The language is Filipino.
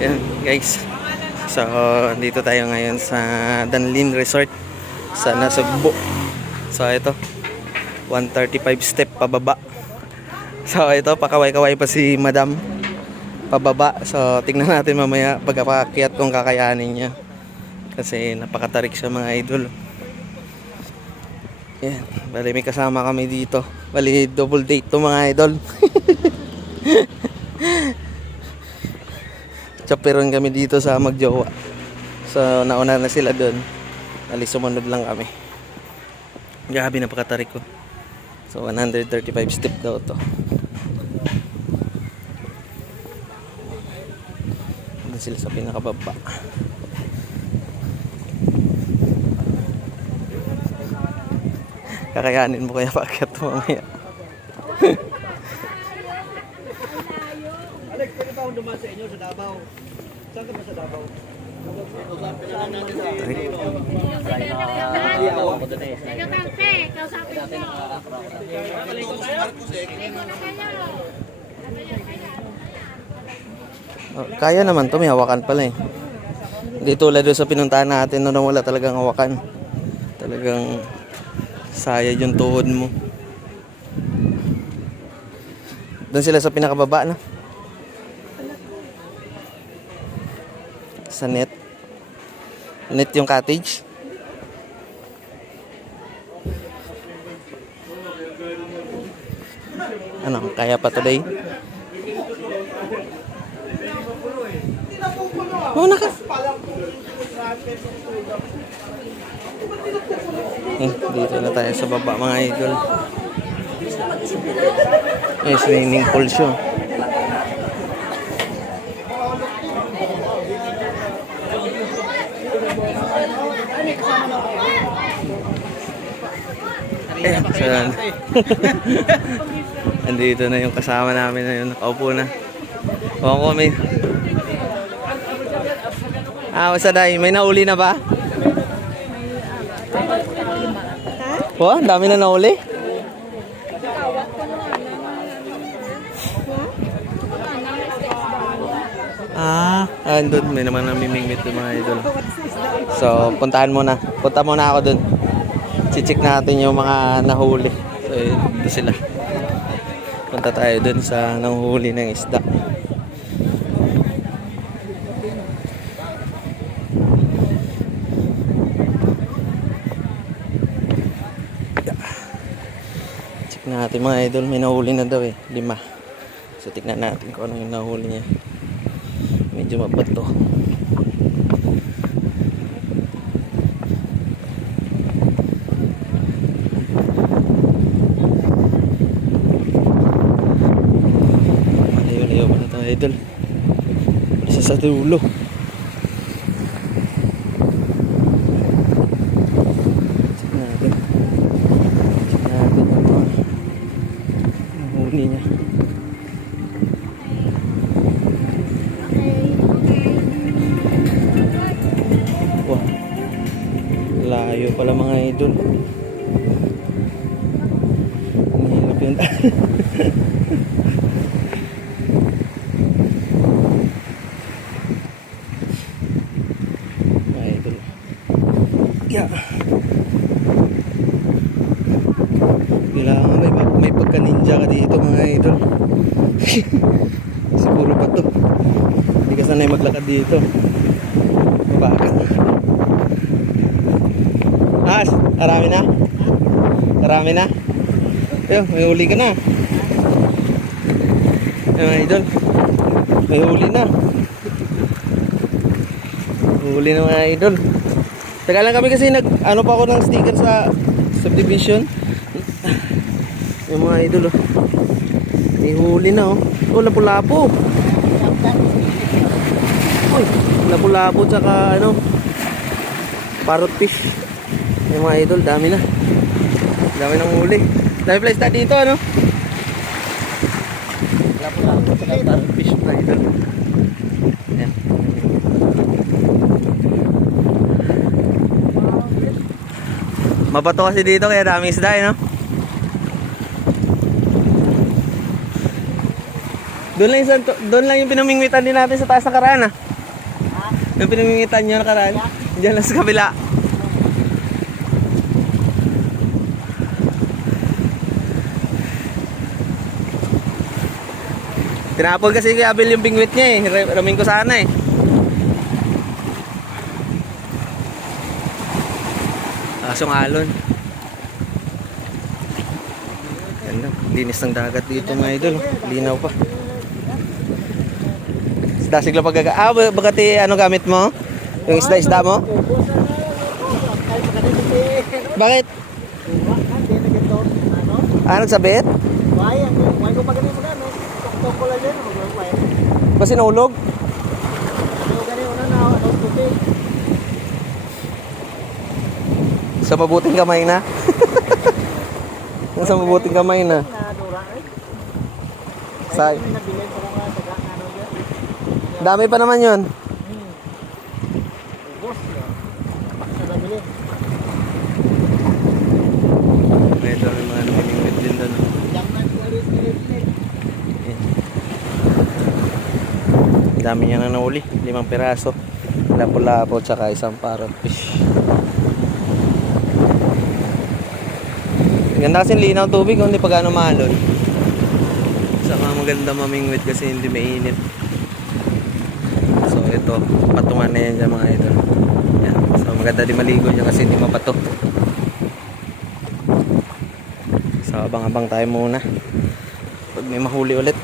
Ayan guys. So, dito tayo ngayon sa Danlin Resort sa Nasugbu. So, ito 135 step pababa. So, ito pakaway-kaway pa si Madam pababa. So, tingnan natin mamaya pagkapaakyat kung kakayanin niya. Kasi napakatarik siya mga idol. Ayan, bali may kasama kami dito. Bali double date to mga idol. Chaperon kami dito sa magjowa. So nauna na sila doon. Bali sumunod lang kami. Grabe napakatarik ko. So 135 step daw to. Doon sila sa pinakababa. Kakayanin mo kaya paakyat mo mamaya. Alex, pwede pa akong dumaan sa inyo sa Davao. Saan ka ba sa Davao? Usapin na lang natin si Kaya naman to, may hawakan pala eh. Hindi tulad doon sa pinuntahan natin na wala talagang hawakan. Talagang sayad yung tuhod mo. Doon sila sa pinakababa na. Sa net. Net yung cottage. Ano, kaya pa today? Oh, naka. Dito na tayo sa baba mga idol. Swimming pool siya. Andito na yung kasama namin na yun. Nakaupo na. Oo, may... Wasaday, may nauli na ba? Oh, dami na nauli. Andun, may naman namimingwit yung mga idol. So, puntahan muna. Punta muna ako dun. Chichik natin yung mga nahuli. So, ito sila. Punta tayo dun sa nahuli ng isda. Check natin mga idol. May nahuli na daw eh. 5. So, tignan natin kung ano yung nahuli niya. Medyo mabato. Malayo-layo pa na tayo idol. Isa sa dulo. Check natin. Check natin ang mga nahuli niya. Layo pala mga idol. Mahirap yun. Mga idol. Yeah. Kailangan may pagka-ninja ka dito mga idol. Siguro pa to. Hindi ka sanay maglakad dito. Mabakan. Marami na? Marami na? Ayun, may huli ka na. Ayun mga idol. May huli na. Huli na mga idol. Taga lang kami kasi ano pa ako ng sticker sa subdivision. Yung mga idol oh. May huli na oh. Oh, lapu-lapu. Uy, lapu-lapu tsaka ano, parrot fish. Yung mga idol, dami na. Dami nang huli. Dami pala dito, ano? Lapu-lapu sa parrot fish mga idol. Ayan. Mabato kasi dito kaya daming isda, no? Doon lang yung pinamingwitan din natin sa taas ng karaan ah. Yung pinamingwitan nyo na karaan. Diyan lang sa kabila. Tinapon kasi kay Abel yung bingwit niya eh. Ramin ko sana eh. Asong alon. Ganda. Linis ng dagat dito mga idol. Linaw pa. Isda sigla paggaga. Bagati ano gamit mo? Yung isda-isda mo? Bakit? Nagsabit? Why ko pagani mo gano? Tok ko lang yan, magway. Ba sinulog? Ano gani una na, ano puti. Sa mabuting kamay na. Sa mabuting kamay na. Na dura eh. Sa May nabili sa mga taga ano diyan. dami pa naman yun. Ubos. Sa nabili. Ito may mga namimingwit din doon. Jaman ko ulit. Dami niya na nauli. 5 piraso. Lapo-lapo tsaka isang parrot fish. Ganda kasi linaw tubig, hindi pa gaano maalon. Saka maganda mamingwit kasi hindi mainit. So ito, patungan na yan dyan mga idol. Yan. So maganda din maligo dyan kasi hindi mapato. So abang-abang tayo muna. Pag may mahuli ulit.